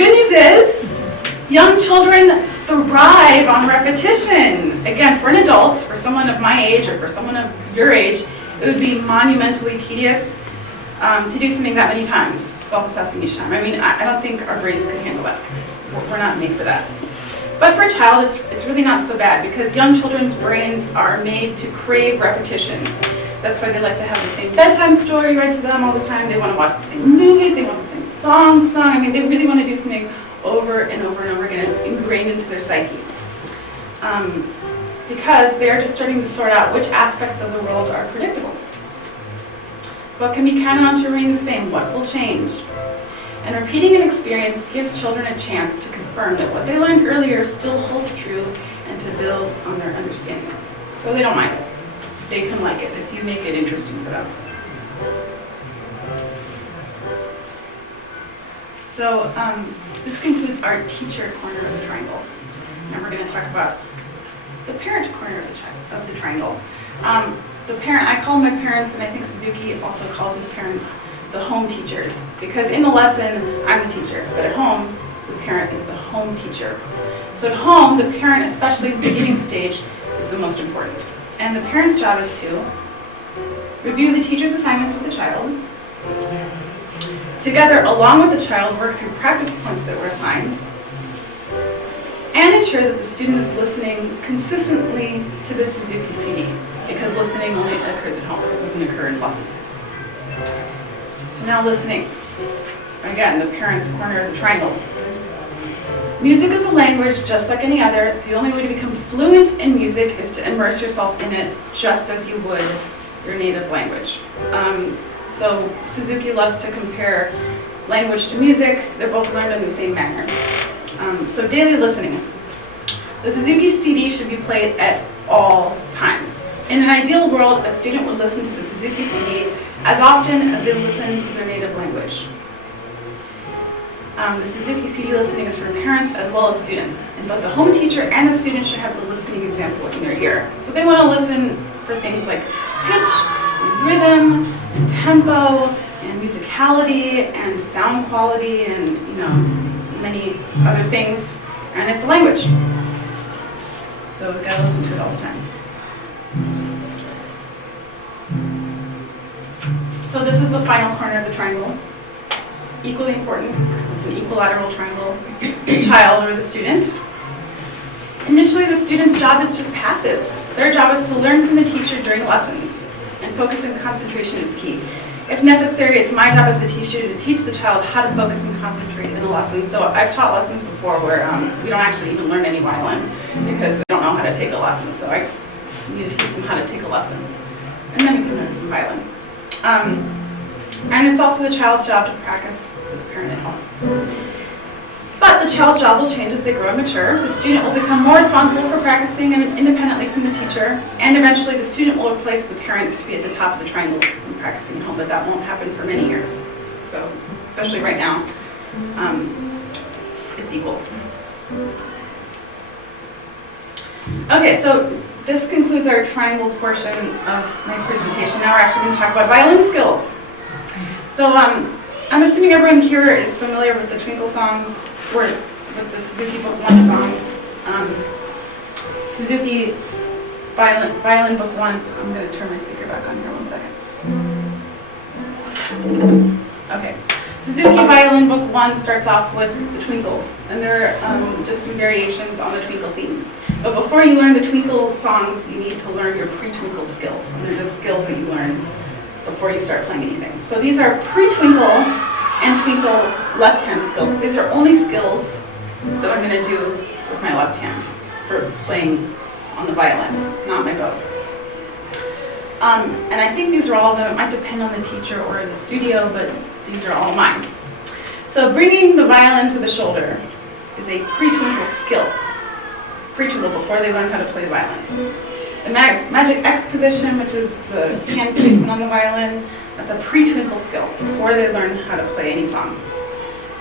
good news is young children thrive on repetition. Again, for an adult, for someone of my age or for someone of your age, it would be monumentally tedious to do something that many times, self-assessing each time. I mean, I don't think our brains could handle that. We're not made for that. But for a child, it's really not so bad because young children's brains are made to crave repetition. That's why they like to have the same bedtime story read to them all the time. They want to watch the same movies. They want the same songs sung. I mean, they really want to do something over and over and over again. It's ingrained into their psyche. Because they are just starting to sort out which aspects of the world are predictable. What can be counted on to remain the same? What will change? And repeating an experience gives children a chance to confirm that what they learned earlier still holds true and to build on their understanding. So they don't mind it. They can like it if you make it interesting for them. So this concludes our teacher corner of the triangle. Now we're going to talk about the parent corner of the triangle. The parent, I call my parents, and I think Suzuki also calls his parents the home teachers, because in the lesson, I'm the teacher, but at home, the parent is the home teacher. So at home, the parent, especially at the beginning stage, is the most important. And the parent's job is to review the teacher's assignments with the child, together, along with the child, work through practice points that were assigned, and ensure that the student is listening consistently to the Suzuki CD, because listening only occurs at home, it doesn't occur in lessons. So now listening. Again, the parent's corner of the triangle. Music is a language just like any other. The only way to become fluent in music is to immerse yourself in it just as you would your native language. So Suzuki loves to compare language to music. They're both learned in the same manner. So daily listening. The Suzuki CD should be played at all times. In an ideal world, a student would listen to the Suzuki CD as often as they listen to their native language. The Suzuki CD listening is for parents as well as students. And both the home teacher and the student should have the listening example in their ear. So they want to listen for things like pitch, and rhythm, and tempo, and musicality, and sound quality, and many other things. And it's a language. So we've got to listen to it all the time. So this is the final corner of the triangle. Equally important, because it's an equilateral triangle, the child or the student. Initially, the student's job is just passive. Their job is to learn from the teacher during lessons, and focus and concentration is key. If necessary, it's my job as the teacher to teach the child how to focus and concentrate in a lesson. So I've taught lessons before where we don't actually even learn any violin because they don't know how to take a lesson. So I need to teach them how to take a lesson. And then we can learn some violin. And it's also the child's job to practice with the parent at home. But the child's job will change as they grow and mature. The student will become more responsible for practicing independently from the teacher, and eventually the student will replace the parent to be at the top of the triangle when practicing at home, but that won't happen for many years. So, especially right now, it's equal. Okay, so this concludes our triangle portion of my presentation. Now we're actually going to talk about violin skills. So I'm assuming everyone here is familiar with the Twinkle songs, or with the Suzuki Book 1 songs. Suzuki Violin Book 1, I'm going to turn my speaker back on here 1 second. Okay. Suzuki Violin Book 1 starts off with the twinkles, and there are just some variations on the twinkle theme. But before you learn the twinkle songs, you need to learn your pre-twinkle skills, and they're just skills that you learn before you start playing anything. So these are pre-twinkle and twinkle left-hand skills. These are only skills that I'm going to do with my left hand for playing on the violin, not my bow. And I think these are all of them. It might depend on the teacher or the studio, but these are all mine. So bringing the violin to the shoulder is a pre-twinkle skill. Pre-twinkle, before they learn how to play the violin. The magic X position, which is the hand placement on the violin, that's a pre-twinkle skill before they learn how to play any song.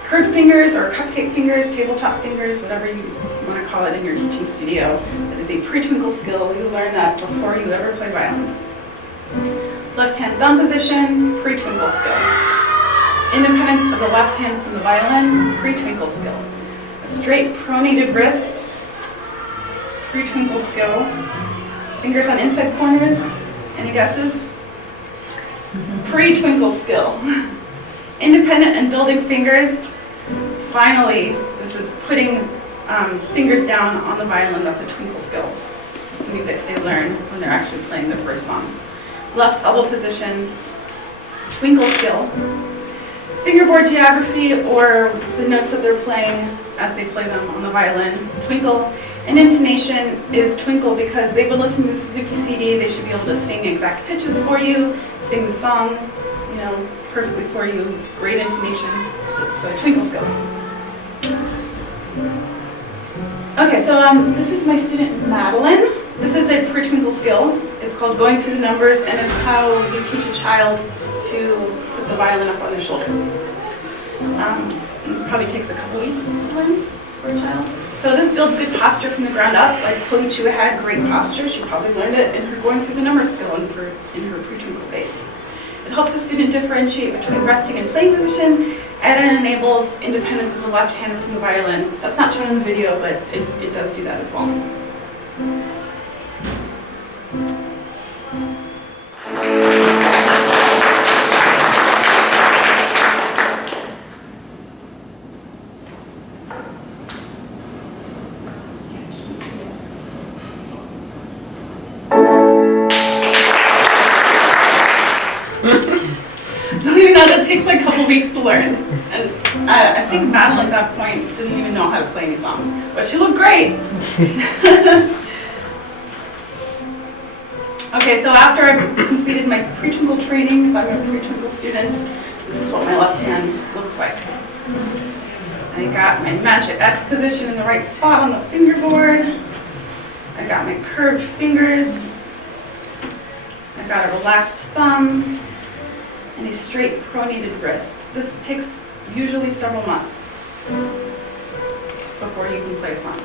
Curved fingers or cupcake fingers, tabletop fingers, whatever you want to call it in your teaching studio, that is a pre-twinkle skill. You learn that before you ever play violin. Left hand thumb position, pre-twinkle skill. Independence of the left hand from the violin, pre-twinkle skill. A straight pronated wrist, pre-twinkle skill. Fingers on inside corners. Any guesses? Pre-twinkle skill. Independent and building fingers. Finally, this is putting fingers down on the violin. That's a twinkle skill. It's something that they learn when they're actually playing their first song. Left elbow position, twinkle skill. Fingerboard geography, or the notes that they're playing as they play them on the violin, twinkle. And intonation is twinkle because they've been listening to the Suzuki CD. They should be able to sing exact pitches for you, sing the song, perfectly for you. Great intonation. So twinkle skill. Okay, so this is my student Madeline. This is a pre-twinkle skill. It's called going through the numbers, and it's how you teach a child to put the violin up on their shoulder. This probably takes a couple weeks to learn for a child. So this builds good posture from the ground up. Like Chloe Chua had great posture. She probably learned it in her going through the numbers skill in her pre-twinkle phase. It helps the student differentiate between resting and playing position, and it enables independence of the left hand from the violin. That's not shown in the video, but it does do that as well. Believe it or not, that takes like a couple weeks to learn. And I think Madeline at that point didn't even know how to play any songs, but she looked great. Okay, so after I've completed my pre-twinkle training, if I'm a pre-twinkle student, this is what my left hand looks like. I got my magic X position in the right spot on the fingerboard. I got my curved fingers. I got a relaxed thumb and a straight pronated wrist. This takes usually several months before you can play a song.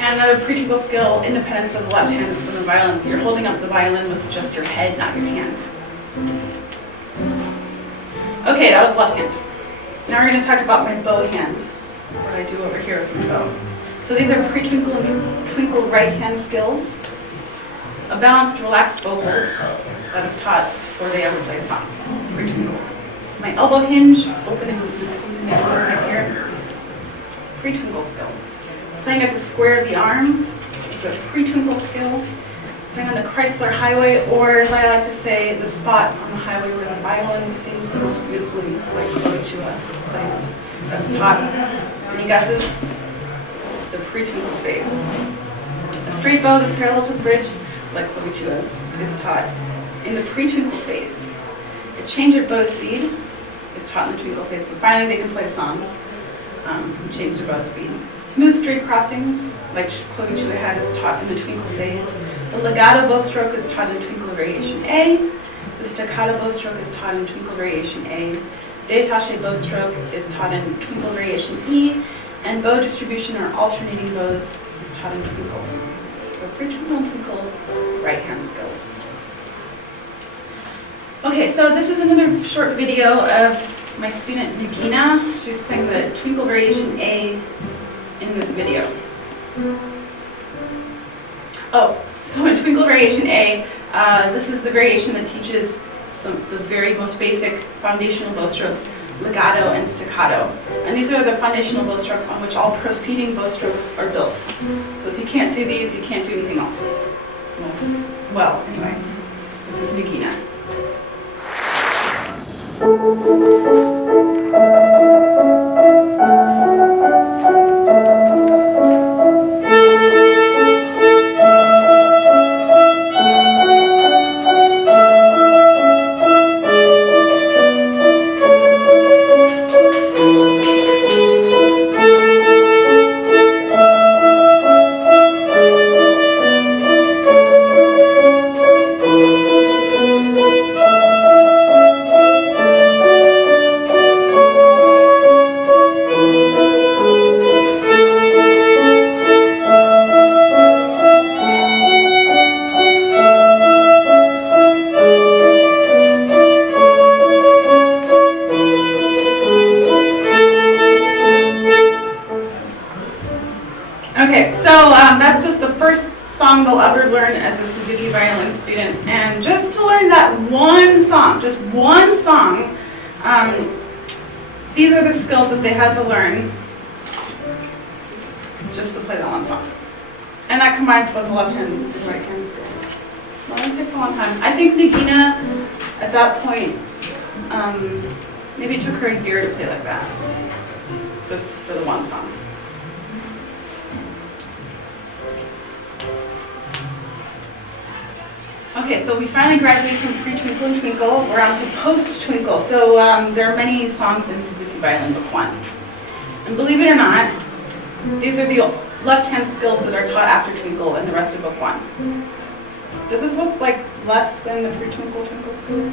And another pre-twinkle skill, independence of the left hand from the violin. So you're holding up the violin with just your head, not your hand. Okay, that was left hand. Now we're going to talk about my bow hand, what I do over here with my bow. So these are pre-twinkle and twinkle right hand skills. A balanced, relaxed bow hold that is taught before they ever play a song. Pre-twinkle. My elbow hinge, opening and closing the elbow right here. Pre-twinkle skill. Playing at the square of the arm is a pre-twinkle skill. Playing on the Chrysler Highway, or as I like to say, the spot on the highway where the violin sings the most beautifully, like Chloe Chua plays. That's taught. Any guesses? The pre-twinkle phase. A straight bow that's parallel to the bridge, like Chloe Chua's, is taught in the pre-twinkle phase. A change of bow speed is taught in the twinkle phase, so finally they can play a song. Change their bow speed. Smooth straight crossings, like Chloe Chua had, is taught in the twinkle phase. The legato bow stroke is taught in twinkle variation A. The staccato bow stroke is taught in twinkle variation A. Détaché bow stroke is taught in twinkle variation E. And bow distribution, or alternating bows, is taught in twinkle. So pre-twinkle and twinkle right hand skills. Okay, so this is another short video of my student Nagina. She's playing the twinkle variation A in this video. Oh, so in twinkle variation A, this is the variation that teaches the very most basic foundational bow strokes, legato and staccato. And these are the foundational bow strokes on which all proceeding bow strokes are built. So if you can't do these, you can't do anything else. Well, anyway, this is Nagina. Okay, so that's just the first song they'll ever learn as a Suzuki violin student. And just to learn that one song, just one song, these are the skills that they had to learn just to play that one song. And that combines both the left hand and right hand skills. Well, it takes a long time. I think Nagina, at that point, maybe it took her a year to play like that, just for the one song. Okay, so we finally graduated from pre-twinkle and twinkle. We're on to post-twinkle. So there are many songs in Suzuki Violin Book 1. And believe it or not, these are the left-hand skills that are taught after twinkle and the rest of Book 1. Does this look like less than the pre-twinkle twinkle skills?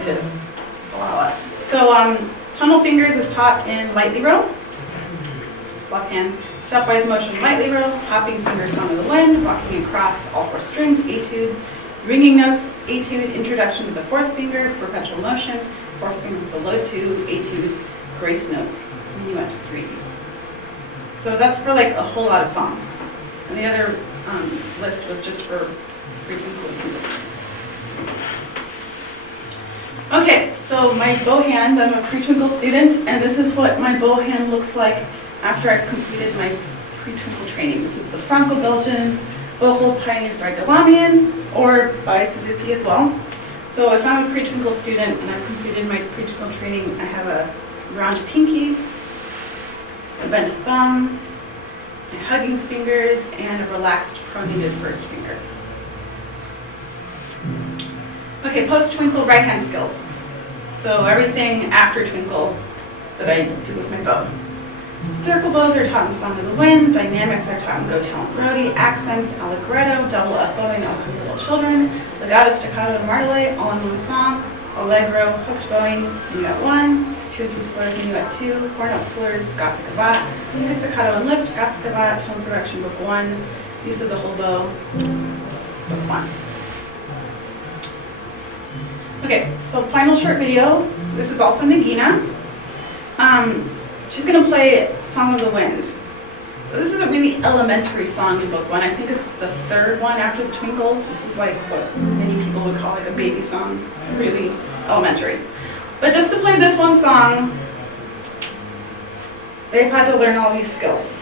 It is. It's a lot less. So tunnel fingers is taught in lightly row. It's left hand. Stepwise motion, lightly row. Hopping fingers, song of the wind. Walking across all four strings, etude. Ringing notes, etude. Introduction to the fourth finger, perpetual motion. Fourth finger with the low two, etude. Grace notes, minuet 3. So that's for like a whole lot of songs. And the other list was just for pre-twinkle and twinkle. Okay, so my bow hand, I'm a pre-twinkle student, and this is what my bow hand looks like after I've completed my pre-twinkle training. This is the Franco-Belgian bow hold pioneered by Galamian, or by Suzuki as well. So if I'm a pre-twinkle student and I've completed my pre-twinkle training, I have a round pinky, a bent thumb, hugging fingers, and a relaxed pronated first finger. Okay, post-twinkle right hand skills. So everything after twinkle that I do with my bow. Circle bows are taught in Song of the Wind, dynamics are taught in Go Talent Rodi, accents, allegretto, double up bowing, all for little children, legato, staccato, and martelé, all in one song, allegro, hooked bowing, minuet 1, 2 and 3 slurs, minuet 2, 4 note slurs, gasa cavat, pizzicato and lift, gasa cavat, tone progression, book 1, use of the whole bow, book 1. Okay, so final short video. This is also Nagina. She's going to play Song of the Wind. So this is a really elementary song in Book 1. I think it's the third one after the Twinkles. This is like what many people would call like a baby song. It's really elementary. But just to play this one song, they've had to learn all these skills.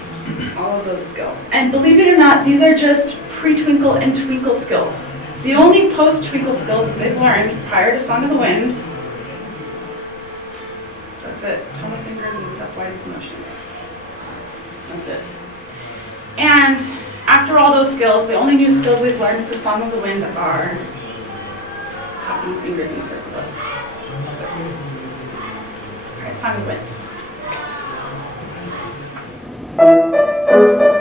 All of those skills. And believe it or not, these are just pre-twinkle and twinkle skills. The only post-twinkle skills that they've learned prior to Song of the Wind, that's it. Tone of fingers and stepwise motion. That's it. And after all those skills, the only new skills they've learned for Song of the Wind are hopping fingers and circle bows. All right, Song of the Wind.